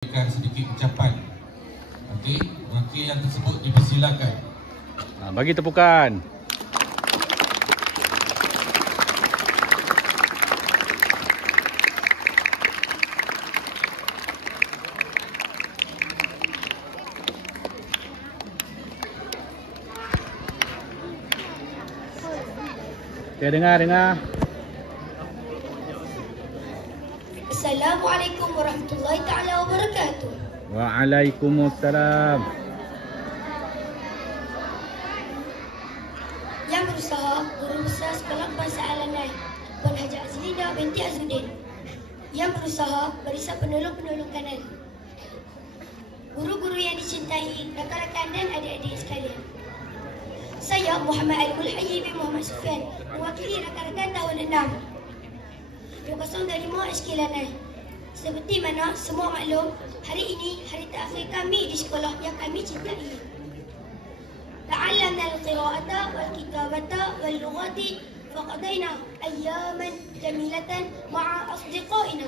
sedikit ucapan. Okey, wakil yang tersebut dipersilakan. Bagi tepukan. Okay, dengar. Assalamualaikum warahmatullahi ta'ala wabarakatuh. Waalaikumsalam. Yang berusaha Guru Besar Sekolah Bahasa Alanai Puan Haji Azlina binti Azudin. Yang berusaha Barisan Penolong-Penolong Kanan. Guru-guru yang dicintai, rakan-rakan dan adik-adik sekalian. Saya Muhammad Al-Mulhayyi bin Muhammad Sufyan, mewakili rakan-rakan tahun 6 205 HK Lanai. Seperti mana semua maklum, hari ini hari terakhir kami di sekolah yang kami cintai. Ta'allamna al-qira'ata wal-kitabata wal-lughati faqadaina ayyaman jamilatan ma'a asdiqaina.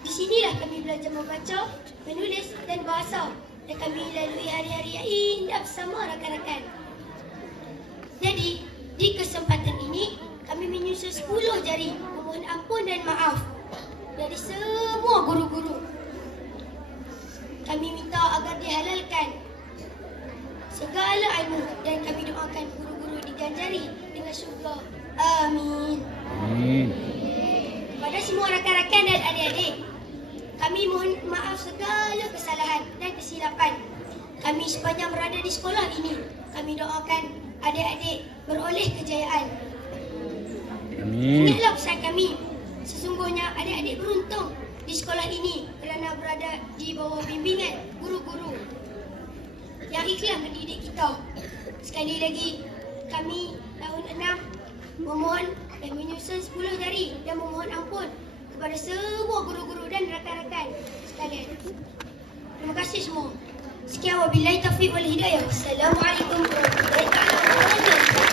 Di sinilah kami belajar membaca, menulis dan bahasa, dan kami lalui hari-hari yang indah bersama rakan-rakan. Jadi, di kesempatan ini kami menyusun 10 jari memohon ampun dan maaf dari semua guru-guru. Kami minta agar dihalalkan segala ilmu dan kami doakan guru-guru diganjari dengan syurga. Amin. Amin. Kepada semua rakan-rakan dan adik-adik, kami mohon maaf segala kesalahan dan kesilapan kami sepanjang berada di sekolah ini. Kami doakan adik-adik beroleh kejayaan. Amin. Ingatlah pesan kami, sesungguhnya adik-adik beruntung di sekolah ini kerana berada di bawah bimbingan guru-guru yang ikhlas mendidik kita. Sekali lagi, kami tahun 6 memohon dan menyusun 10 jari dan memohon ampun kepada semua guru-guru dan rakan-rakan sekalian. Terima kasih semua. Sekian wabillahi taufiq wal hidayah. Assalamualaikum warahmatullahi wabarakatuh.